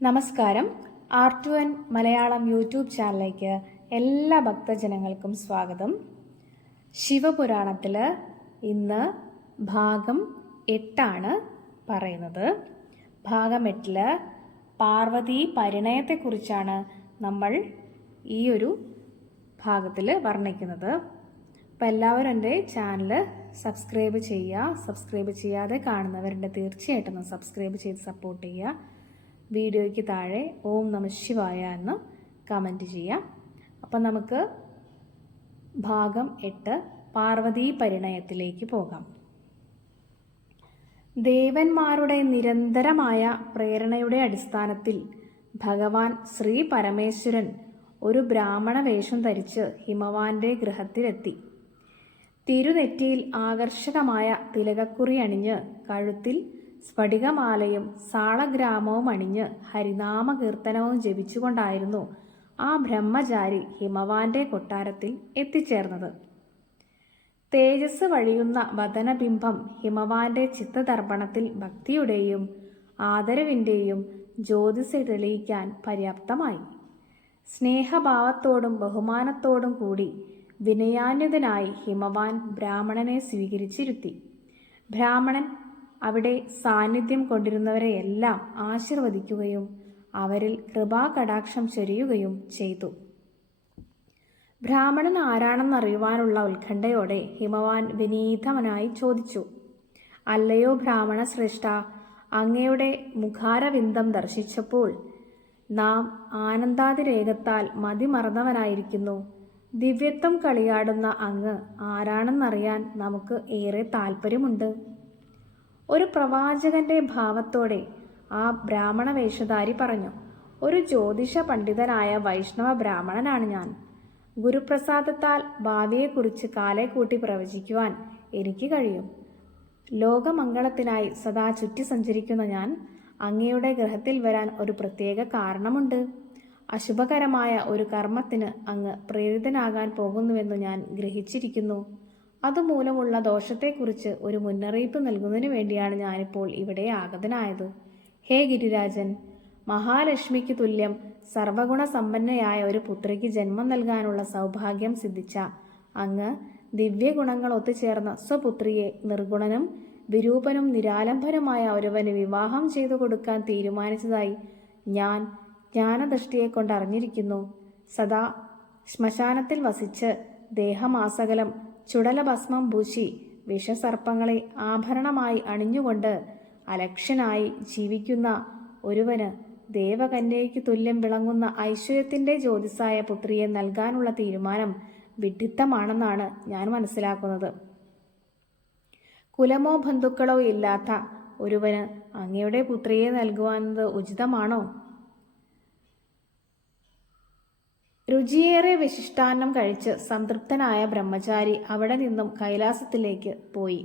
നമസ്കാരം. R2N Malayalam YouTube ചാനലിലേക്ക് എല്ലാ ഭക്തജനങ്ങൾക്കും സ്വാഗതം. ശിവപുരാണത്തിൽ ഇന്ന് ഭാഗം 8 പറയുന്നത്. ഭാഗം 8 പാർവതി പരിണയത്തെക്കുറിച്ചാണ് നമ്മൾ ഈ ഒരു ഭാഗത്തിൽ വർണ്ണിക്കുന്നത്. അപ്പോൾ എല്ലാവരും എൻ്റെ ചാനൽ സബ്സ്ക്രൈബ് ചെയ്യുക. സബ്സ്ക്രൈബ് ചെയ്യാതെ കാണുന്നവരുടെ തീർച്ചയായിട്ടും സബ്സ്ക്രൈബ് ചെയ്ത് സപ്പോർട്ട് ചെയ്യുക. വീഡിയോയ്ക്ക് താഴെ ഓം നമഃ ശിവായ എന്ന് കമൻറ്റ് ചെയ്യാം. അപ്പം നമുക്ക് ഭാഗം 8 പാർവതി പരിണയത്തിലേക്ക് പോകാം. ദേവന്മാരുടെ നിരന്തരമായ പ്രേരണയുടെ അടിസ്ഥാനത്തിൽ ഭഗവാൻ ശ്രീ പരമേശ്വരൻ ഒരു ബ്രാഹ്മണ വേഷം ധരിച്ച് ഹിമവാന്റെ ഗൃഹത്തിലെത്തി. തിരുനെറ്റിയിൽ ആകർഷകമായ തിലകക്കുറി അണിഞ്ഞ് കഴുത്തിൽ സ്ഫടികമാലയും സാളഗ്രാമവും അണിഞ്ഞ് ഹരിനാമ കീർത്തനവും ജപിച്ചുകൊണ്ടായിരുന്നു ആ ബ്രഹ്മചാരി ഹിമവാന്റെ കൊട്ടാരത്തിൽ എത്തിച്ചേർന്നത്. തേജസ് വഴിയുന്ന വദനബിംബം ഹിമവാന്റെ ചിത്തദർപ്പണത്തിൽ ഭക്തിയുടെയും ആദരവിൻ്റെയും ജ്യോതിസ് തെളിയിക്കാൻ പര്യാപ്തമായി. സ്നേഹഭാവത്തോടും ബഹുമാനത്തോടും കൂടി വിനയാന്വിതനായി ഹിമവാൻ ബ്രാഹ്മണനെ സ്വീകരിച്ചിരുത്തി. ബ്രാഹ്മണൻ അവിടെ സാന്നിധ്യം കൊണ്ടിരുന്നവരെയെല്ലാം ആശീർവദിക്കുകയും അവരിൽ കൃപാകടാക്ഷം ചൊരിയുകയും ചെയ്തു. ബ്രാഹ്മണൻ ആരാണെന്നറിയുവാനുള്ള ഉത്കണ്ഠയോടെ ഹിമവാൻ വിനീതനായി ചോദിച്ചു, അല്ലയോ ബ്രാഹ്മണ ശ്രേഷ്ഠ, അങ്ങയുടെ മുഖാരവിന്ദം ദർശിച്ചപ്പോൾ നാം ആനന്ദാതിരേകത്താൽ മതിമറന്നവനായിരിക്കുന്നു. ദിവ്യത്വം കളിയാടുന്ന അങ്ങ് ആരാണെന്നറിയാൻ നമുക്ക് ഏറെ താല്പര്യമുണ്ട്. ഒരു പ്രവാചകന്റെ ഭാവത്തോടെ ആ ബ്രാഹ്മണ വേഷധാരി പറഞ്ഞു, ഒരു ജ്യോതിഷ പണ്ഡിതനായ വൈഷ്ണവ ബ്രാഹ്മണനാണ് ഞാൻ. ഗുരുപ്രസാദത്താൽ ഭാവിയെക്കുറിച്ച് കാലെ കൂട്ടി പ്രവചിക്കുവാൻ എനിക്ക് കഴിയും. ലോകമംഗളത്തിനായി സദാ ചുറ്റി സഞ്ചരിക്കുന്ന ഞാൻ അങ്ങയുടെ ഗൃഹത്തിൽ വരാൻ ഒരു പ്രത്യേക കാരണമുണ്ട്. അശുഭകരമായ ഒരു കർമ്മത്തിന് അങ്ങ് പ്രേരിതനാകാൻ പോകുന്നുവെന്ന് ഞാൻ ഗ്രഹിച്ചിരിക്കുന്നു. അതുമൂലമുള്ള ദോഷത്തെക്കുറിച്ച് ഒരു മുന്നറിയിപ്പ് നൽകുന്നതിന് വേണ്ടിയാണ് ഞാനിപ്പോൾ ഇവിടെ ആഗതനായത്. ഹേ ഗിരിരാജൻ, മഹാലക്ഷ്മിക്ക് തുല്യം സർവഗുണസമ്പന്നയായ ഒരു പുത്രിക്ക് ജന്മം നൽകാനുള്ള സൗഭാഗ്യം സിദ്ധിച്ച അങ്ങ് ദിവ്യഗുണങ്ങൾ ഒത്തുചേർന്ന സ്വപുത്രിയെ നിർഗുണനും വിരൂപനും നിരാലംബനുമായ ഒരുവന് വിവാഹം ചെയ്തു കൊടുക്കാൻ തീരുമാനിച്ചതായി ഞാൻ ജ്ഞാനദൃഷ്ടിയെ കൊണ്ടറിഞ്ഞിരിക്കുന്നു. സദാ ശ്മശാനത്തിൽ വസിച്ച് ദേഹമാസകലം ചുടലഭസ്മം പൂശി വിഷസർപ്പങ്ങളെ ആഭരണമായി അണിഞ്ഞുകൊണ്ട് അലക്ഷ്യനായി ജീവിക്കുന്ന ഒരുവന് ദേവകന്യയ്ക്ക് തുല്യം വിളങ്ങുന്ന ഐശ്വര്യത്തിന്റെ ജ്യോതിസായ പുത്രിയെ നൽകാനുള്ള തീരുമാനം വിഡ്ഢിത്തമാണെന്നാണ് ഞാൻ മനസ്സിലാക്കുന്നത്. കുലമോ ബന്ധുക്കളോ ഇല്ലാത്ത ഒരുവന് അങ്ങയുടെ പുത്രിയെ നൽകുവാനത് ഉചിതമാണോ? രുചിയേറെ വിശിഷ്ടാന്നം കഴിച്ച് സംതൃപ്തനായ ബ്രഹ്മചാരി അവിടെ നിന്നും കൈലാസത്തിലേക്ക് പോയി.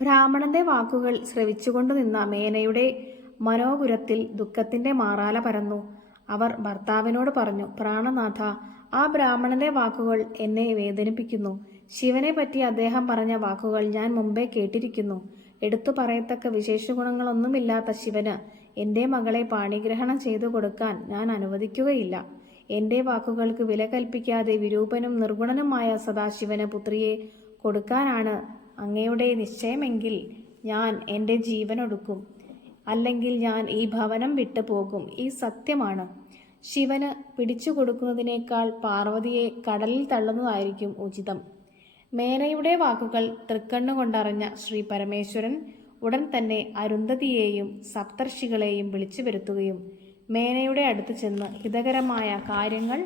ബ്രാഹ്മണന്റെ വാക്കുകൾ ശ്രവിച്ചുകൊണ്ടു നിന്ന മേനയുടെ മനോപുരത്തിൽ ദുഃഖത്തിന്റെ മാറാല പരന്നു. അവർ ഭർത്താവിനോട് പറഞ്ഞു, പ്രാണനാഥ, ആ ബ്രാഹ്മണന്റെ വാക്കുകൾ എന്നെ വേദനിപ്പിക്കുന്നു. ശിവനെ പറ്റി അദ്ദേഹം പറഞ്ഞ വാക്കുകൾ ഞാൻ മുമ്പേ കേട്ടിരിക്കുന്നു. എടുത്തു പറയത്തക്ക വിശേഷഗുണങ്ങളൊന്നുമില്ലാത്ത ശിവന് എൻ്റെ മകളെ പാണിഗ്രഹണം ചെയ്തു കൊടുക്കാൻ ഞാൻ അനുവദിക്കുകയില്ല. എൻ്റെ വാക്കുകൾക്ക് വില കൽപ്പിക്കാതെ വിരൂപനും നിർഗുണനുമായ സദാശിവന് പുത്രിയെ കൊടുക്കാനാണ് അങ്ങയുടെ നിശ്ചയമെങ്കിൽ ഞാൻ എൻ്റെ ജീവനൊടുക്കും. അല്ലെങ്കിൽ ഞാൻ ഈ ഭവനം വിട്ടു പോകും. ഈ സത്യമാണ്. ശിവന് പിടിച്ചു കൊടുക്കുന്നതിനേക്കാൾ പാർവതിയെ കടലിൽ തള്ളുന്നതായിരിക്കും ഉചിതം. മേനയുടെ വാക്കുകൾ തൃക്കണ്ണുകൊണ്ടറിഞ്ഞ ശ്രീ പരമേശ്വരൻ ഉടൻ തന്നെ അരുന്ധതിയെയും സപ്തർഷികളെയും വിളിച്ചു വരുത്തുകയും മേനയുടെ അടുത്ത് ചെന്ന് ഹിതകരമായ കാര്യങ്ങൾ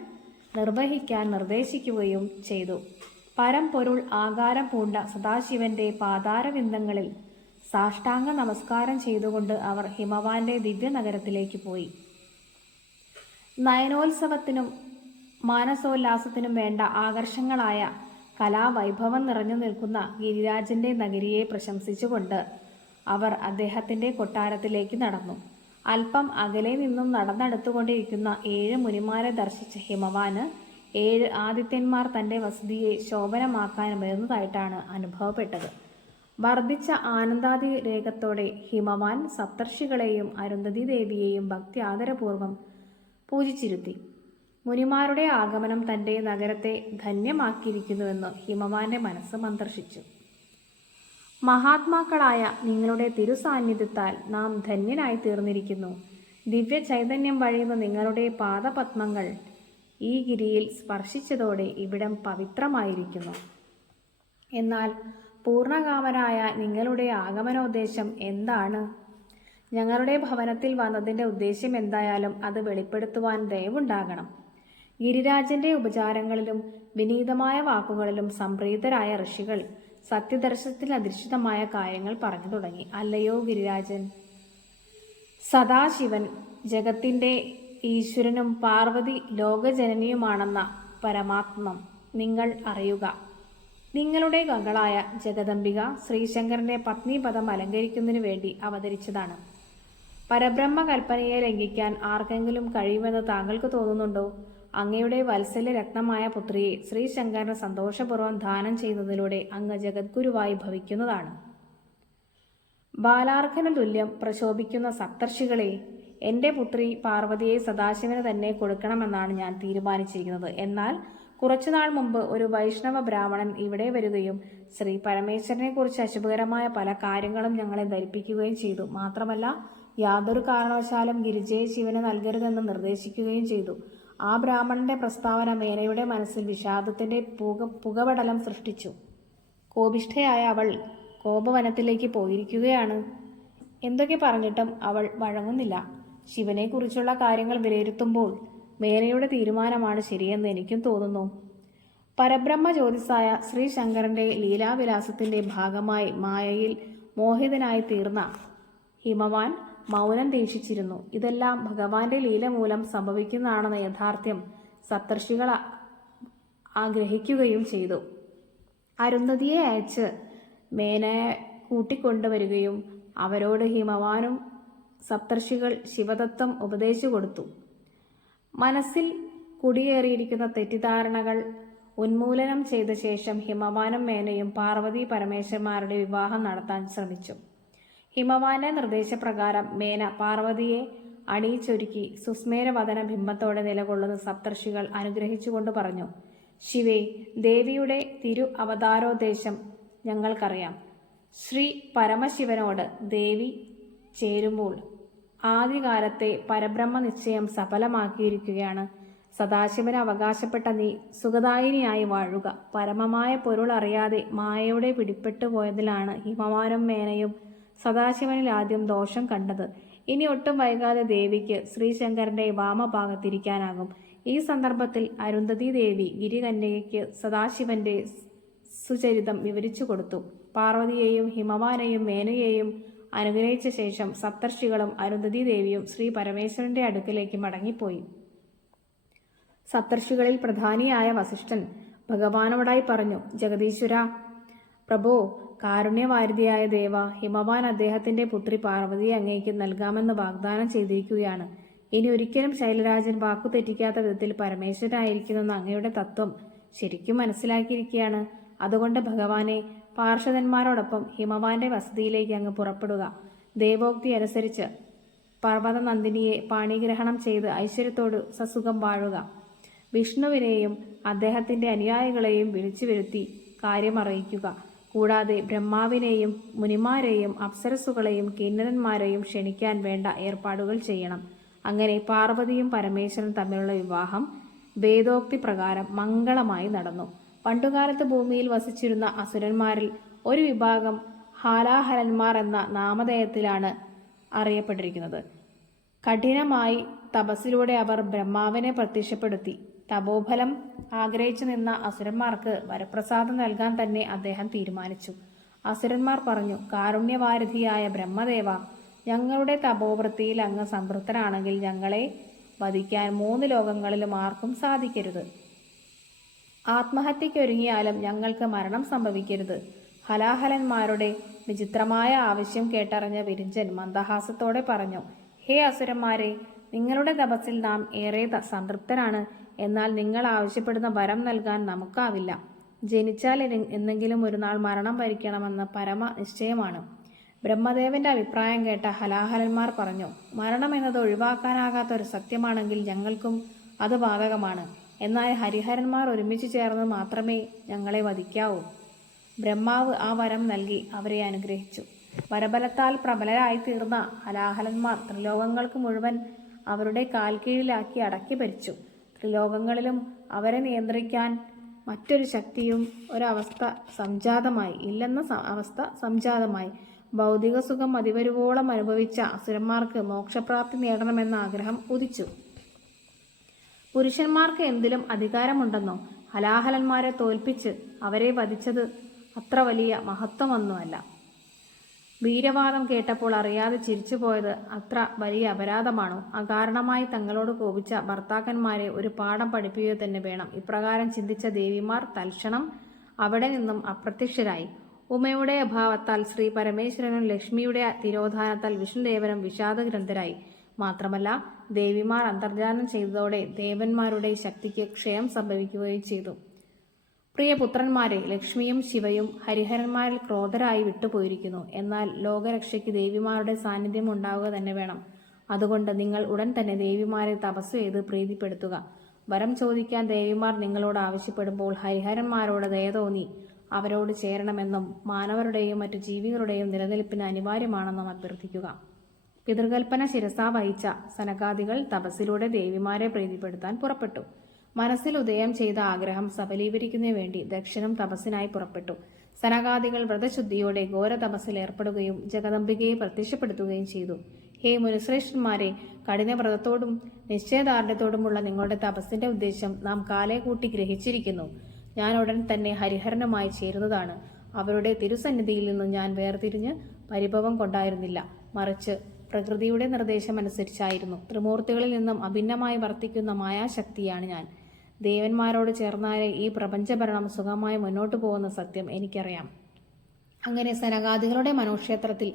നിർവഹിക്കാൻ നിർദ്ദേശിക്കുകയും ചെയ്തു. പരംപൊരുൾ ആകാരം പൂണ്ട സദാശിവന്റെ പാതാരവിന്ദങ്ങളിൽ സാഷ്ടാംഗ നമസ്കാരം ചെയ്തുകൊണ്ട് അവർ ഹിമവാന്റെ ദിവ്യനഗരത്തിലേക്ക് പോയി. നയനോത്സവത്തിനും മാനസോല്ലാസത്തിനും വേണ്ട ആകർഷങ്ങളായ കലാവൈഭവം നിറഞ്ഞു നിൽക്കുന്ന ഗിരിരാജന്റെ നഗരിയെ പ്രശംസിച്ചുകൊണ്ട് അവർ അദ്ദേഹത്തിന്റെ കൊട്ടാരത്തിലേക്ക് നടന്നു. അല്പം അകലെ നിന്നും നടന്നെടുത്തുകൊണ്ടിരിക്കുന്ന 7 മുനിമാരെ ദർശിച്ച ഹിമവാന് 7 ആദിത്യന്മാർ തൻ്റെ വസതിയെ ശോഭനമാക്കാൻ വരുന്നതായിട്ടാണ് അനുഭവപ്പെട്ടത്. വർദ്ധിച്ച ആനന്ദാതിരേകത്തോടെ ഹിമവാൻ സപ്തർഷികളെയും അരുന്ധതി ദേവിയെയും ഭക്തി ആദരപൂർവ്വം പൂജിച്ചിരുത്തി. മുനിമാരുടെ ആഗമനം തൻ്റെ നഗരത്തെ ധന്യമാക്കിയിരിക്കുന്നുവെന്ന് ഹിമവാന്റെ മനസ്സ് മന്ത്രിച്ചു. മഹാത്മാക്കളായ നിങ്ങളുടെ തിരുസാന്നിധ്യത്താൽ നാം ധന്യനായി തീർന്നിരിക്കുന്നു. ദിവ്യ ചൈതന്യം വഴിയുന്ന നിങ്ങളുടെ പാദപത്മങ്ങൾ ഈ ഗിരിയിൽ സ്പർശിച്ചതോടെ ഇവിടം പവിത്രമായിരിക്കുന്നു. എന്നാൽ പൂർണ്ണകാമരായ നിങ്ങളുടെ ആഗമനോദ്ദേശം എന്താണ്? ഞങ്ങളുടെ ഭവനത്തിൽ വന്നതിൻ്റെ ഉദ്ദേശ്യം എന്തായാലും അത് വെളിപ്പെടുത്തുവാൻ ദയവുണ്ടാകണം. ഗിരിരാജന്റെ ഉപചാരങ്ങളിലും വിനീതമായ വാക്കുകളിലും സംപ്രീതരായ ഋഷികൾ സത്യദർശനത്തിൽ അധിഷ്ഠിതമായ കാര്യങ്ങൾ പറഞ്ഞു തുടങ്ങി. അല്ലയോ ഗിരിരാജൻ, സദാശിവൻ ജഗത്തിൻ്റെ ഈശ്വരനും പാർവതി ലോകജനനിയുമാണെന്ന പരമാത്മം നിങ്ങൾ അറിയുക. നിങ്ങളുടെ മകളായ ജഗദംബിക ശ്രീശങ്കരന്റെ പത്നിപദം അലങ്കരിക്കുന്നതിനു വേണ്ടി അവതരിച്ചതാണ്. പരബ്രഹ്മ കൽപ്പനയെ ലംഘിക്കാൻ ആർക്കെങ്കിലും കഴിയുമെന്ന് താങ്കൾക്ക് തോന്നുന്നുണ്ടോ? അങ്ങയുടെ വത്സല്യ രത്നമായ പുത്രിയെ ശ്രീശങ്കരന് സന്തോഷപൂർവ്വം ദാനം ചെയ്യുന്നതിലൂടെ അങ്ങ് ജഗദ്ഗുരുവായി ഭവിക്കുന്നതാണ്. ബാലാർക്കന് തുല്യം പ്രശോഭിക്കുന്ന സപ്തർഷികളെ, എൻ്റെ പുത്രി പാർവതിയെ സദാശിവന് തന്നെ കൊടുക്കണമെന്നാണ് ഞാൻ തീരുമാനിച്ചിരിക്കുന്നത്. എന്നാൽ കുറച്ചുനാൾ മുമ്പ് ഒരു വൈഷ്ണവ ബ്രാഹ്മണൻ ഇവിടെ വരികയും ശ്രീ പരമേശ്വരനെക്കുറിച്ച് അശുഭകരമായ പല കാര്യങ്ങളും ഞങ്ങളെ ധരിപ്പിക്കുകയും ചെയ്തു. മാത്രമല്ല യാതൊരു കാരണവശാലും ഗിരിജയെ ശിവന് നൽകരുതെന്ന് നിർദ്ദേശിക്കുകയും ചെയ്തു. ആ ബ്രാഹ്മണന്റെ പ്രസ്താവന മേനയുടെ മനസ്സിൽ വിഷാദത്തിന്റെ പുകപടലം സൃഷ്ടിച്ചു. കോപിഷ്ഠയായ അവൾ കോപവനത്തിലേക്ക് പോയിരിക്കുകയാണ്. എന്തൊക്കെ പറഞ്ഞിട്ടും അവൾ വഴങ്ങുന്നില്ല. ശിവനെക്കുറിച്ചുള്ള കാര്യങ്ങൾ വിലയിരുത്തുമ്പോൾ മേനയുടെ തീരുമാനമാണ് ശരിയെന്ന് എനിക്കും തോന്നുന്നു. പരബ്രഹ്മ ജ്യോതിസായ ശ്രീശങ്കരന്റെ ലീലാവിലാസത്തിന്റെ ഭാഗമായി മായയിൽ മോഹിതനായി തീർന്ന ഹിമവാൻ മൗനം ദീക്ഷിച്ചിരുന്നു. ഇതെല്ലാം ഭഗവാന്റെ ലീല മൂലം സംഭവിക്കുന്നതാണെന്ന യാഥാർത്ഥ്യം സപ്തർഷികൾ ആഗ്രഹിക്കുകയും ചെയ്തു. അരുന്ധതിയെ അയച്ച് മേനയെ കൂട്ടിക്കൊണ്ടുവരികയും അവരോട് ഹിമവാനും സപ്തർഷികൾ ശിവതത്വം ഉപദേശിച്ചു കൊടുത്തു. മനസ്സിൽ കുടിയേറിയിരിക്കുന്ന തെറ്റിദ്ധാരണകൾ ഉന്മൂലനം ചെയ്ത ശേഷം ഹിമവാനും മേനയും പാർവതി പരമേശ്വരന്മാരുടെ വിവാഹം നടത്താൻ ശ്രമിച്ചു. ഹിമവാന്റെ നിർദ്ദേശപ്രകാരം മേന പാർവതിയെ അണിയിച്ചൊരുക്കി സുസ്മേരവദന ബിംബത്തോടെ നിലകൊള്ളുന്ന സപ്തർഷികൾ അനുഗ്രഹിച്ചുകൊണ്ട് പറഞ്ഞു: ശിവേ, ദേവിയുടെ തിരു അവതാരോദ്ദേശം ഞങ്ങൾക്കറിയാം. ശ്രീ പരമശിവനോട് ദേവി ചേരുമ്പോൾ ആദ്യകാലത്തെ പരബ്രഹ്മ നിശ്ചയം സഫലമാക്കിയിരിക്കുകയാണ്. സദാശിവന് അവകാശപ്പെട്ട നീ സുഖദായിനിയായി വാഴുക. പരമമായ പൊരുൾ അറിയാതെ മായയുടെ പിടിപ്പെട്ടു പോയതിലാണ് ഹിമവാനും മേനയും സദാശിവനിൽ ആദ്യം ദോഷം കണ്ടത്. ഇനി ഒട്ടും വൈകാതെ ദേവിക്ക് ശ്രീശങ്കരന്റെ വാമഭാഗത്തിരിക്കാനാകും. ഈ സന്ദർഭത്തിൽ അരുന്ധതി ദേവി ഗിരികന്യകയ്ക്ക് സദാശിവന്റെ സുചരിതം വിവരിച്ചു കൊടുത്തു. പാർവതിയെയും ഹിമവാനെയും മേനയെയും അനുഗ്രഹിച്ച ശേഷം സപ്തർഷികളും അരുന്ധതി ദേവിയും ശ്രീ പരമേശ്വരന്റെ അടുക്കിലേക്ക് മടങ്ങിപ്പോയി. സപ്തർഷികളിൽ പ്രധാനിയായ വസിഷ്ഠൻ ഭഗവാനോടായി പറഞ്ഞു: ജഗദീശ്വര പ്രഭോ, കാരുണ്യവാരിധിയായ ദേവ, ഹിമവാൻ അദ്ദേഹത്തിന്റെ പുത്രി പാർവതിയെ അങ്ങേക്ക് നൽകാമെന്ന് വാഗ്ദാനം ചെയ്തിരിക്കുകയാണ്. ഇനി ഒരിക്കലും ശൈലരാജൻ വാക്കു തെറ്റിക്കാത്ത വിധത്തിൽ പരമേശ്വരനായിരിക്കുന്നെന്ന് അങ്ങയുടെ തത്വം ശരിക്കും മനസ്സിലാക്കിയിരിക്കുകയാണ്. അതുകൊണ്ട് ഭഗവാനെ, പാർഷദന്മാരോടൊപ്പം ഹിമവാന്റെ വസതിയിലേക്ക് അങ്ങ് പുറപ്പെടുക. ദേവോക്തി അനുസരിച്ച് പർവ്വതനന്ദിനിയെ പാണിഗ്രഹണം ചെയ്ത് ഐശ്വര്യത്തോട് സസുഖം വാഴുക. വിഷ്ണുവിനെയും അദ്ദേഹത്തിന്റെ അനുയായികളെയും വിളിച്ചു വരുത്തി കാര്യമറിയിക്കുക. കൂടാതെ ബ്രഹ്മാവിനെയും മുനിമാരെയും അപ്സരസുകളെയും കിന്നരന്മാരെയും ക്ഷണിക്കാൻ വേണ്ട ഏർപ്പാടുകൾ ചെയ്യണം. അങ്ങനെ പാർവതിയും പരമേശ്വരൻ തമ്മിലുള്ള വിവാഹം വേദോക്തി പ്രകാരം മംഗളമായി നടന്നു. പണ്ടുകാലത്ത് ഭൂമിയിൽ വസിച്ചിരുന്ന അസുരന്മാരിൽ ഒരു വിഭാഗം ഹാലാഹലന്മാർ എന്ന നാമധേയത്തിലാണ് അറിയപ്പെട്ടിരിക്കുന്നത്. കഠിനമായി തപസ്സിലൂടെ അവർ ബ്രഹ്മാവിനെ പ്രത്യക്ഷപ്പെടുത്തി. തപോഫലം ആഗ്രഹിച്ചു നിന്ന അസുരന്മാർക്ക് വരപ്രസാദം നൽകാൻ തന്നെ അദ്ദേഹം തീരുമാനിച്ചു. അസുരന്മാർ പറഞ്ഞു: കാരുണ്യവാരിധിയായ ബ്രഹ്മദേവ, ഞങ്ങളുടെ തപോവൃത്തിയിൽ അങ്ങ് സംതൃപ്തനാണെങ്കിൽ ഞങ്ങളെ വധിക്കാൻ 3 ലോകങ്ങളിലും ആർക്കും സാധിക്കരുത്. ആത്മഹത്യക്കൊരുങ്ങിയാലും ഞങ്ങൾക്ക് മരണം സംഭവിക്കരുത്. ഹലാഹലന്മാരുടെ വിചിത്രമായ ആവശ്യം കേട്ടറിഞ്ഞ വിരിഞ്ചൻ മന്ദഹാസത്തോടെ പറഞ്ഞു: ഹേ അസുരന്മാരെ, നിങ്ങളുടെ തപസ്സിൽ നാം ഏറെ സംതൃപ്തരാണ്. എന്നാൽ നിങ്ങൾ ആവശ്യപ്പെടുന്ന വരം നൽകാൻ നമുക്കാവില്ല. ജനിച്ചാൽ എന്നെങ്കിലും ഒരു നാൾ മരണം വരിക്കണമെന്ന് പരമ നിശ്ചയമാണ്. ബ്രഹ്മദേവന്റെ അഭിപ്രായം കേട്ട ഹലാഹലന്മാർ പറഞ്ഞു, മരണം എന്നത് ഒഴിവാക്കാനാകാത്ത ഒരു സത്യമാണെങ്കിൽ ഞങ്ങൾക്കും അത് ബാധകമാണ്. എന്നാൽ ഹരിഹരന്മാർ ഒരുമിച്ച് ചേർന്ന് മാത്രമേ ഞങ്ങളെ വധിക്കാവൂ. ബ്രഹ്മാവ് ആ വരം നൽകി അവരെ അനുഗ്രഹിച്ചു. വരബലത്താൽ പ്രബലരായി തീർന്ന ഹലാഹലന്മാർ ത്രിലോകങ്ങൾക്ക് മുഴുവൻ അവരുടെ കാൽക്കീഴിലാക്കി അടക്കി ഭരിച്ചു. ത്രിലോകങ്ങളിലും അവരെ നിയന്ത്രിക്കാൻ മറ്റൊരു ശക്തിയും ഇല്ലെന്ന അവസ്ഥ സംജാതമായി. ഭൗതിക സുഖം അതിവരുവോളം അനുഭവിച്ച അസുരന്മാർക്ക് മോക്ഷപ്രാപ്തി നേടണമെന്ന ആഗ്രഹം ഉദിച്ചു. പുരുഷന്മാർക്ക് എന്തിലും അധികാരമുണ്ടെന്നോ? ഹലാഹലന്മാരെ തോൽപ്പിച്ച് അവരെ വധിച്ചത് അത്ര വലിയ മഹത്വമൊന്നുമല്ല. വീരവാദം കേട്ടപ്പോൾ അറിയാതെ ചിരിച്ചുപോയത് അത്ര വലിയ അപരാധമാണോ? അകാരണമായി തങ്ങളോട് കോപിച്ച ഭർത്താക്കന്മാരെ ഒരു പാഠം പഠിപ്പിക്കുക തന്നെ വേണം. ഇപ്രകാരം ചിന്തിച്ച ദേവിമാർ തൽക്ഷണം അവിടെ നിന്നും അപ്രത്യക്ഷരായി. ഉമയുടെ അഭാവത്താൽ ശ്രീ പരമേശ്വരനും ലക്ഷ്മിയുടെ തിരോധാനത്താൽ വിഷ്ണുദേവനും വിഷാദഗ്രന്ഥരായി. മാത്രമല്ല, ദേവിമാർ അന്തർജാനം ചെയ്തതോടെ ദേവന്മാരുടെ ശക്തിക്ക് ക്ഷയം സംഭവിക്കുകയും ചെയ്തു. പ്രിയപുത്രന്മാരെ, ലക്ഷ്മിയും ശിവയും ഹരിഹരന്മാരിൽ ക്രോധരായി വിട്ടുപോയിരിക്കുന്നു. എന്നാൽ ലോകരക്ഷയ്ക്ക് ദേവിമാരുടെ സാന്നിധ്യം ഉണ്ടാവുക തന്നെ വേണം. അതുകൊണ്ട് നിങ്ങൾ ഉടൻ തന്നെ ദേവിമാരെ തപസ് ചെയ്ത് പ്രീതിപ്പെടുത്തുക. വരം ചോദിക്കാൻ ദേവിമാർ നിങ്ങളോട് ആവശ്യപ്പെടുമ്പോൾ ഹരിഹരന്മാരോട് ദയ തോന്നി അവരോട് ചേരണമെന്നും മാനവരുടെയും മറ്റു ജീവികളുടെയും നിലനിൽപ്പിന് അനിവാര്യമാണെന്നും അഭ്യർത്ഥിക്കുക. പിതൃകൽപ്പന ശിരസാ വഹിച്ച സനകാദികൾ തപസ്സിലൂടെ ദേവിമാരെ പ്രീതിപ്പെടുത്താൻ പുറപ്പെട്ടു. മനസ്സിൽ ഉദയം ചെയ്ത ആഗ്രഹം സഫലീകരിക്കുന്നതിനു വേണ്ടി ദക്ഷനും തപസ്സിനായി പുറപ്പെട്ടു. സനകാദികൾ വ്രതശുദ്ധിയോടെ ഘോര തപസ്സിൽ ഏർപ്പെടുകയും ജഗദംബികയെ പ്രത്യക്ഷപ്പെടുത്തുകയും ചെയ്തു. ഹേ മുനിശ്രേഷ്ഠന്മാരെ, കഠിനവ്രതത്തോടും നിശ്ചയദാർഢ്യത്തോടുമുള്ള നിങ്ങളുടെ തപസ്സിന്റെ ഉദ്ദേശം നാം കാലേ കൂട്ടി ഗ്രഹിച്ചിരിക്കുന്നു. ഞാൻ ഉടൻ തന്നെ ഹരിഹരനുമായി ചേരുന്നതാണ്. അവരുടെ തിരുസന്നിധിയിൽ നിന്നും ഞാൻ വേർതിരിഞ്ഞ് പരിഭവം കൊണ്ടായിരുന്നില്ല, മറിച്ച് പ്രകൃതിയുടെ നിർദ്ദേശമനുസരിച്ചായിരുന്നു. ത്രിമൂർത്തികളിൽ നിന്നും അഭിന്നമായി വർത്തിക്കുന്ന മായാശക്തിയാണ് ഞാൻ. ദേവന്മാരോട് ചേർന്നാലേ ഈ പ്രപഞ്ചഭരണം സുഖമായി മുന്നോട്ടു പോകുന്ന സത്യം എനിക്കറിയാം. അങ്ങനെ സനകാദികളുടെ മനോക്ഷേത്രത്തിൽ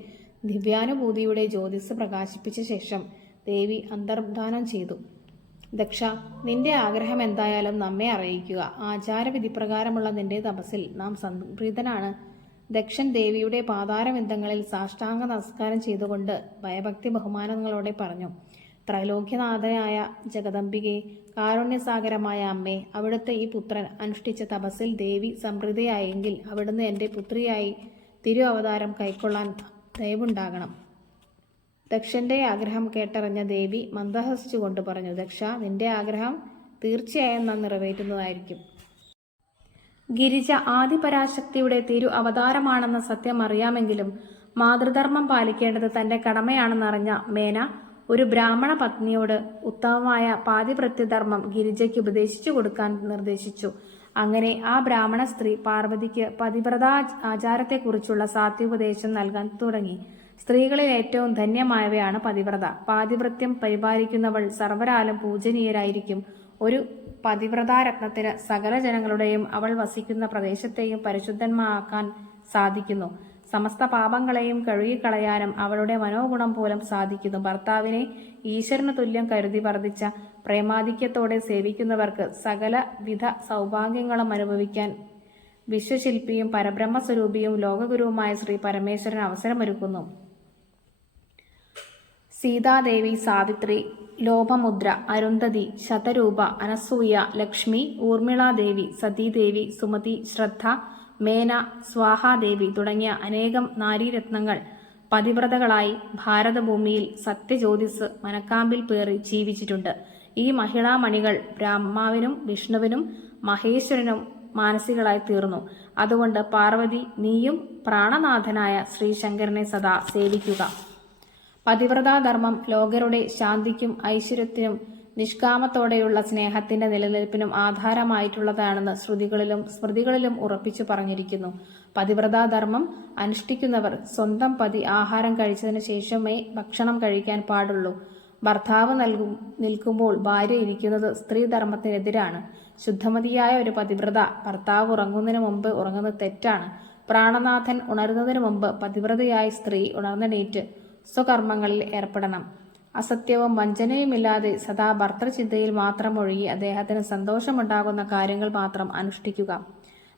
ദിവ്യാനുഭൂതിയുടെ ജ്യോതിസ് പ്രകാശിപ്പിച്ച ശേഷം ദേവി അന്തർധാനം ചെയ്തു. ദക്ഷ, നിന്റെ ആഗ്രഹം എന്തായാലും നമ്മെ അറിയിക്കുക. ആചാരവിധിപ്രകാരമുള്ള നിന്റെ തപസ്സിൽ നാം സംപ്രീതനാണ്. ദക്ഷൻ ദേവിയുടെ പാതാരവിന്ദങ്ങളിൽ സാഷ്ടാംഗ നമസ്കാരം ചെയ്തുകൊണ്ട് ഭയഭക്തി ബഹുമാനങ്ങളോടെ പറഞ്ഞു, ത്രൈലോക്യനാഥനായ ജഗദംബികെ, കാരുണ്യസാഗരമായ അമ്മേ, അവിടുത്തെ ഈ പുത്രൻ അനുഷ്ഠിച്ച തപസ്സിൽ ദേവി സംപ്രീതയായെങ്കിൽ അവിടുന്ന് എൻ്റെ പുത്രിയായി തിരു അവതാരം കൈക്കൊള്ളാൻ ദയവുണ്ടാകണം. ദക്ഷന്റെ ആഗ്രഹം കേട്ടറിഞ്ഞ ദേവി മന്ദഹസിച്ചുകൊണ്ട് പറഞ്ഞു, ദക്ഷ, നിന്റെ ആഗ്രഹം തീർച്ചയായും നാം നിറവേറ്റുന്നതായിരിക്കും. ഗിരിജ ആദിപരാശക്തിയുടെ തിരു അവതാരമാണെന്ന സത്യം അറിയാമെങ്കിലും മാതൃധർമ്മം പാലിക്കേണ്ടത് തന്റെ കടമയാണെന്നറിഞ്ഞ മേന ഒരു ബ്രാഹ്മണ പത്നിയോട് ഉത്തമമായ പാതിവൃത്യധർമ്മം ഗിരിജയ്ക്ക് ഉപദേശിച്ചു കൊടുക്കാൻ നിർദ്ദേശിച്ചു. അങ്ങനെ ആ ബ്രാഹ്മണ സ്ത്രീ പാർവതിക്ക് പതിവ്രതാ ആചാരത്തെക്കുറിച്ചുള്ള സാത്യോപദേശം നൽകാൻ തുടങ്ങി. സ്ത്രീകളിൽ ഏറ്റവും ധന്യമായവയാണ് പതിവ്രത. പാതിവൃത്യം പരിപാലിക്കുന്നവൾ സർവരാലും പൂജനീയരായിരിക്കും. ഒരു പതിവ്രതാരത്നത്തിന് സകല ജനങ്ങളുടെയും അവൾ വസിക്കുന്ന പ്രദേശത്തെയും പരിശുദ്ധമാക്കാൻ സാധിക്കുന്നു. സമസ്ത പാപങ്ങളെയും കഴുകിക്കളയാനും അവളുടെ മനോഗുണം പോലും സാധിക്കുന്നു. ഭർത്താവിനെ ഈശ്വരന് തുല്യം കരുതി വർദ്ധിച്ച പ്രേമാധിക്യത്തോടെ സേവിക്കുന്നവർക്ക് സകലവിധ സൗഭാഗ്യങ്ങളും അനുഭവിക്കാൻ വിശ്വശില്പിയും പരബ്രഹ്മസ്വരൂപിയും ലോകഗുരുവുമായ ശ്രീ പരമേശ്വരൻ അവസരമൊരുക്കുന്നു. സീതാദേവി, സാവിത്രി, ലോപമുദ്ര, അരുന്ധതി, ശതരൂപ, അനസൂയ, ലക്ഷ്മി, ഊർമിളാദേവി, സതീദേവി, സുമതി, ശ്രദ്ധ, മേന, സ്വാഹാദേവി തുടങ്ങിയ അനേകം നാരീരത്നങ്ങൾ പതിവ്രതകളായി ഭാരതഭൂമിയിൽ സത്യജ്യോതിസ് മനക്കാമ്പിൽ പേറി ജീവിച്ചിട്ടുണ്ട്. ഈ മഹിളാമണികൾ ബ്രഹ്മാവിനും വിഷ്ണുവിനും മഹേശ്വരനും മാനസികളായി തീർന്നു. അതുകൊണ്ട് പാർവതി, നീയും പ്രാണനാഥനായ ശ്രീശങ്കരനെ സദാ സേവിക്കുക. പതിവ്രതാധർമ്മം ലോകരുടെ ശാന്തിക്കും ഐശ്വര്യത്തിനും നിഷ്കാമത്തോടെയുള്ള സ്നേഹത്തിന്റെ നിലനിൽപ്പിനും ആധാരമായിട്ടുള്ളതാണെന്ന് ശ്രുതികളിലും സ്മൃതികളിലും ഉറപ്പിച്ചു പറഞ്ഞിരിക്കുന്നു. പതിവ്രതാധർമ്മം അനുഷ്ഠിക്കുന്നവർ സ്വന്തം പതി ആഹാരം കഴിച്ചതിന് ശേഷമേ ഭക്ഷണം കഴിക്കാൻ പാടുള്ളൂ. ഭർത്താവ് നിൽക്കുമ്പോൾ ഭാര്യ ഇരിക്കുന്നത് സ്ത്രീധർമ്മത്തിനെതിരാണ്. ശുദ്ധമതിയായ ഒരു പതിവ്രത ഭർത്താവ് ഉറങ്ങുന്നതിന് മുമ്പ് ഉറങ്ങുന്നത് തെറ്റാണ്. പ്രാണനാഥൻ ഉണരുന്നതിന് മുമ്പ് പതിവ്രതയായ സ്ത്രീ ഉണർന്നെണീറ്റ് സ്വകർമ്മങ്ങളിൽ ഏർപ്പെടണം. അസത്യവും വഞ്ചനയുമില്ലാതെ സദാ ഭർത്തൃചിന്തയിൽ മാത്രം ഒഴുകി അദ്ദേഹത്തിന് സന്തോഷമുണ്ടാകുന്ന കാര്യങ്ങൾ മാത്രം അനുഷ്ഠിക്കുക.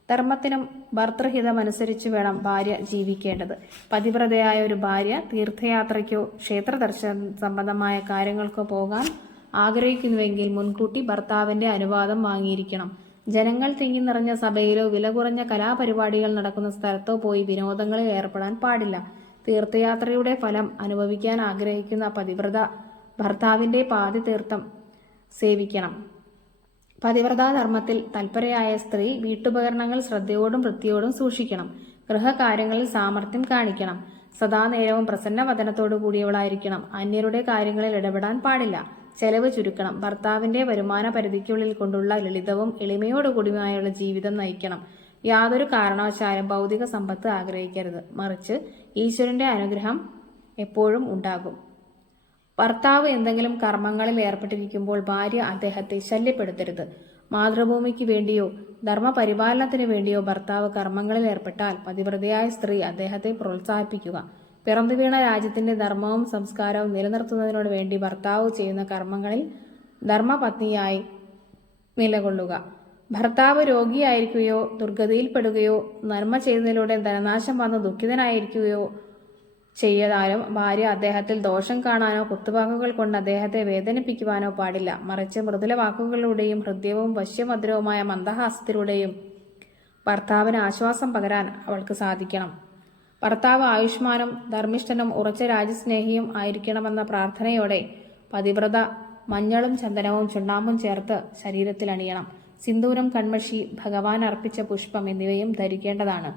ധർമ്മത്തിനും ഭർതൃഹിതമനുസരിച്ച് വേണം ഭാര്യ ജീവിക്കേണ്ടത്. പതിവ്രതയായ ഒരു ഭാര്യ തീർത്ഥയാത്രയ്ക്കോ ക്ഷേത്ര ദർശന സംബന്ധമായ കാര്യങ്ങൾക്കോ പോകാൻ ആഗ്രഹിക്കുന്നുവെങ്കിൽ മുൻകൂട്ടി ഭർത്താവിന്റെ അനുവാദം വാങ്ങിയിരിക്കണം. ജനങ്ങൾ തിങ്ങി നിറഞ്ഞ സഭയിലോ വില കുറഞ്ഞ കലാപരിപാടികൾ നടക്കുന്ന സ്ഥലത്തോ പോയി വിനോദങ്ങളിൽ ഏർപ്പെടാൻ പാടില്ല. തീർത്ഥയാത്രയുടെ ഫലം അനുഭവിക്കാൻ ആഗ്രഹിക്കുന്ന പതിവ്രത ഭർത്താവിന്റെ പാതിതീർത്ഥം സേവിക്കണം. പതിവ്രതാധർമ്മത്തിൽ തൽപരയായ സ്ത്രീ വീട്ടുപകരണങ്ങൾ ശ്രദ്ധയോടും വൃത്തിയോടും സൂക്ഷിക്കണം. ഗൃഹകാര്യങ്ങളിൽ സാമർഥ്യം കാണിക്കണം. സദാനേരവും പ്രസന്ന വദനത്തോടു കൂടിയവളായിരിക്കണം. അന്യരുടെ കാര്യങ്ങളിൽ ഇടപെടാൻ പാടില്ല. ചെലവ് ചുരുക്കണം. ഭർത്താവിന്റെ വരുമാന പരിധിക്കുള്ളിൽ കൊണ്ടുള്ള ലളിതവും എളിമയോടുകൂടിയുമായുള്ള ജീവിതം നയിക്കണം. യാതൊരു കാരണവശാലും ഭൗതിക സമ്പത്ത് ആഗ്രഹിക്കരുത്. മറിച്ച് ഈശ്വരന്റെ അനുഗ്രഹം എപ്പോഴും ഉണ്ടാകും. ഭർത്താവ് എന്തെങ്കിലും കർമ്മങ്ങളിൽ ഏർപ്പെട്ടിരിക്കുമ്പോൾ ഭാര്യ അദ്ദേഹത്തെ ശല്യപ്പെടുത്തരുത്. മാതൃഭൂമിക്ക് വേണ്ടിയോ ധർമ്മപരിപാലനത്തിന് വേണ്ടിയോ ഭർത്താവ് കർമ്മങ്ങളിൽ ഏർപ്പെട്ടാൽ പതിവ്രതയായ സ്ത്രീ അദ്ദേഹത്തെ പ്രോത്സാഹിപ്പിക്കുക. പിറന്നു വീണ രാജ്യത്തിന്റെ ധർമ്മവും സംസ്കാരവും നിലനിർത്തുന്നതിനോട് വേണ്ടി ഭർത്താവ് ചെയ്യുന്ന കർമ്മങ്ങളിൽ ധർമ്മപത്നിയായി നിലകൊള്ളുക. ഭർത്താവ് രോഗിയായിരിക്കുകയോ ദുർഗതിയിൽപ്പെടുകയോ നന്മ ചെയ്യുന്നതിലൂടെ ധനനാശം വന്ന് ദുഃഖിതനായിരിക്കുകയോ ചെയ്താലും ഭാര്യ അദ്ദേഹത്തിൽ ദോഷം കാണാനോ കുത്തുവാക്കുകൾ കൊണ്ട് അദ്ദേഹത്തെ വേദനിപ്പിക്കുവാനോ പാടില്ല. മറിച്ച് മൃദുല വാക്കുകളിലൂടെയും ഹൃദ്യവും വശ്യമധുരവുമായ മന്ദഹാസത്തിലൂടെയും ഭർത്താവിന് ആശ്വാസം പകരാൻ അവൾക്ക് സാധിക്കണം. ഭർത്താവ് ആയുഷ്മാനും ധർമ്മിഷ്ഠനും ഉറച്ച രാജ്യസ്നേഹിയും ആയിരിക്കണമെന്ന പ്രാർത്ഥനയോടെ പതിവ്രത മഞ്ഞളും ചന്ദനവും ചുണ്ണാമ്പും ചേർത്ത് ശരീരത്തിൽ അണിയണം. സിന്ദൂരം, കൺമഷി, ഭഗവാൻ അർപ്പിച്ച പുഷ്പം എന്നിവയും ധരിക്കേണ്ടതാണ്.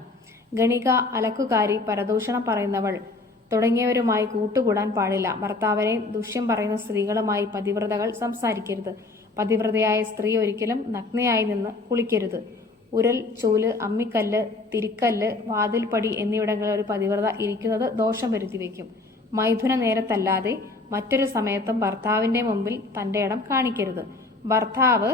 ഗണിക, അലക്കുകാരി, പരദൂഷണം പറയുന്നവൾ തുടങ്ങിയവരുമായി കൂട്ടുകൂടാൻ പാടില്ല. ഭർത്താവിനെ ദുഷ്യം പറയുന്ന സ്ത്രീകളുമായി പതിവ്രതകൾ സംസാരിക്കരുത്. പതിവ്രതയായ സ്ത്രീ ഒരിക്കലും നഗ്നയായി നിന്ന് കുളിക്കരുത്. ഉരൽ, ചൂല്, അമ്മിക്കല്ല്, തിരിക്കല്ല്, വാതിൽപ്പടി എന്നിവിടങ്ങളിൽ ഒരു പതിവ്രത ഇരിക്കുന്നത് ദോഷം വരുത്തിവെക്കും. മൈഥുന നേരത്തല്ലാതെ മറ്റൊരു സമയത്തും ഭർത്താവിന്റെ മുമ്പിൽ തന്റെ ഇടം കാണിക്കരുത്. ഭർത്താവ്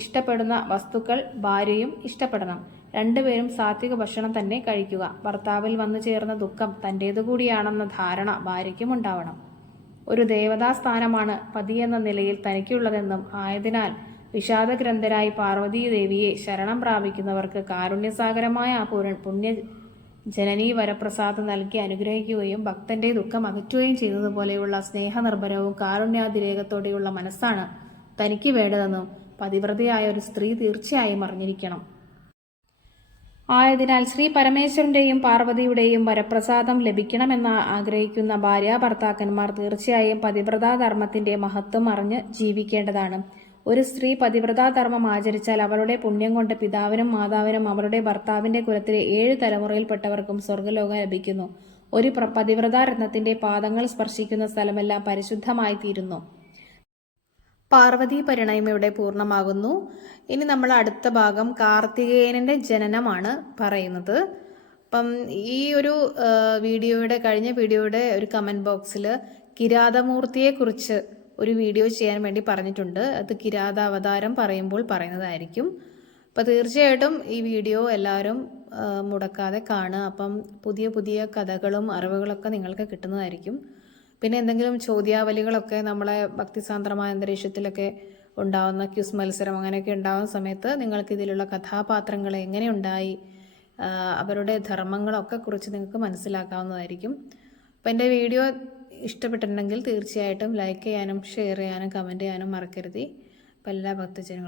ഇഷ്ടപ്പെടുന്ന വസ്തുക്കൾ ഭാര്യയും ഇഷ്ടപ്പെടണം. രണ്ടുപേരും സാത്വിക ഭക്ഷണം തന്നെ കഴിക്കുക. ഭർത്താവിൽ വന്നു ചേർന്ന ദുഃഖം തൻ്റേതുകൂടിയാണെന്ന ധാരണ ഭാര്യയ്ക്കും ഉണ്ടാവണം. ഒരു ദേവതാസ്ഥാനമാണ് പതിയെന്ന നിലയിൽ തനിക്കുള്ളതെന്നും ആയതിനാൽ വിഷാദഗ്രന്ഥരായി പാർവതീദേവിയെ ശരണം പ്രാപിക്കുന്നവർക്ക് കാരുണ്യസാഗരമായ ആ പുണ്യ ജനനീ വരപ്രസാദം നൽകി അനുഗ്രഹിക്കുകയും ഭക്തന്റെ ദുഃഖം അകറ്റുകയും ചെയ്യുന്നതുപോലെയുള്ള സ്നേഹനിർഭരവും കാരുണ്യാതിരേകത്തോടെയുള്ള മനസ്സാണ് തനിക്ക് വേണ്ടതെന്നും പതിവ്രതയായ ഒരു സ്ത്രീ തീർച്ചയായും അറിഞ്ഞിരിക്കണം. ആയതിനാൽ ശ്രീ പരമേശ്വരന്റെയും പാർവതിയുടെയും വരപ്രസാദം ലഭിക്കണമെന്ന് ആഗ്രഹിക്കുന്ന ഭാര്യാഭർത്താക്കന്മാർ തീർച്ചയായും പതിവ്രതാധർമ്മത്തിന്റെ മഹത്വം അറിഞ്ഞ് ജീവിക്കേണ്ടതാണ്. ഒരു സ്ത്രീ പതിവ്രതാധർമ്മം ആചരിച്ചാൽ അവളുടെ പുണ്യം കൊണ്ട് പിതാവിനും മാതാവിനും അവളുടെ ഭർത്താവിന്റെ കുലത്തിലെ 7 തലമുറയിൽപ്പെട്ടവർക്കും സ്വർഗ്ഗലോകം ലഭിക്കുന്നു. ഒരു പതിവ്രതാരത്നത്തിന്റെ പാദങ്ങൾ സ്പർശിക്കുന്ന സ്ഥലമെല്ലാം പരിശുദ്ധമായി തീരുന്നു. പാർവതി പരിണയം ഇവിടെ പൂർണ്ണമാകുന്നു. ഇനി നമ്മൾ അടുത്ത ഭാഗം കാർത്തികേയനന്റെ ജനനമാണ് പറയുന്നത്. അപ്പം ഈ ഒരു കഴിഞ്ഞ വീഡിയോയുടെ ഒരു കമൻറ്റ് ബോക്സിൽ കിരാതമൂർത്തിയെക്കുറിച്ച് ഒരു വീഡിയോ ചെയ്യാൻ വേണ്ടി പറഞ്ഞിട്ടുണ്ട്. അത് കിരാത അവതാരം പറയുമ്പോൾ പറയുന്നതായിരിക്കും. അപ്പോൾ തീർച്ചയായിട്ടും ഈ വീഡിയോ എല്ലാവരും മുടക്കാതെ കാണുക. അപ്പം പുതിയ പുതിയ കഥകളും അറിവുകളൊക്കെ നിങ്ങൾക്ക് കിട്ടുന്നതായിരിക്കും. പിന്നെ എന്തെങ്കിലും ചോദ്യാവലികളൊക്കെ നമ്മളെ ഭക്തിസാന്ദ്രമായ അന്തരീക്ഷത്തിലൊക്കെ ഉണ്ടാകുന്ന ക്യൂസ് മത്സരം അങ്ങനെയൊക്കെ ഉണ്ടാകുന്ന സമയത്ത് നിങ്ങൾക്ക് ഇതിലുള്ള കഥാപാത്രങ്ങൾ എങ്ങനെയുണ്ടായി, അവരുടെ ധർമ്മങ്ങളൊക്കെ കുറിച്ച് നിങ്ങൾക്ക് മനസ്സിലാക്കാവുന്നതായിരിക്കും. അപ്പോൾ എൻ്റെ വീഡിയോ ഇഷ്ടപ്പെട്ടിട്ടുണ്ടെങ്കിൽ തീർച്ചയായിട്ടും ലൈക്ക് ചെയ്യാനും ഷെയർ ചെയ്യാനും കമൻറ്റ് ചെയ്യാനും മറക്കരുത്. അപ്പോൾ എല്ലാ ഭക്തജനങ്ങളും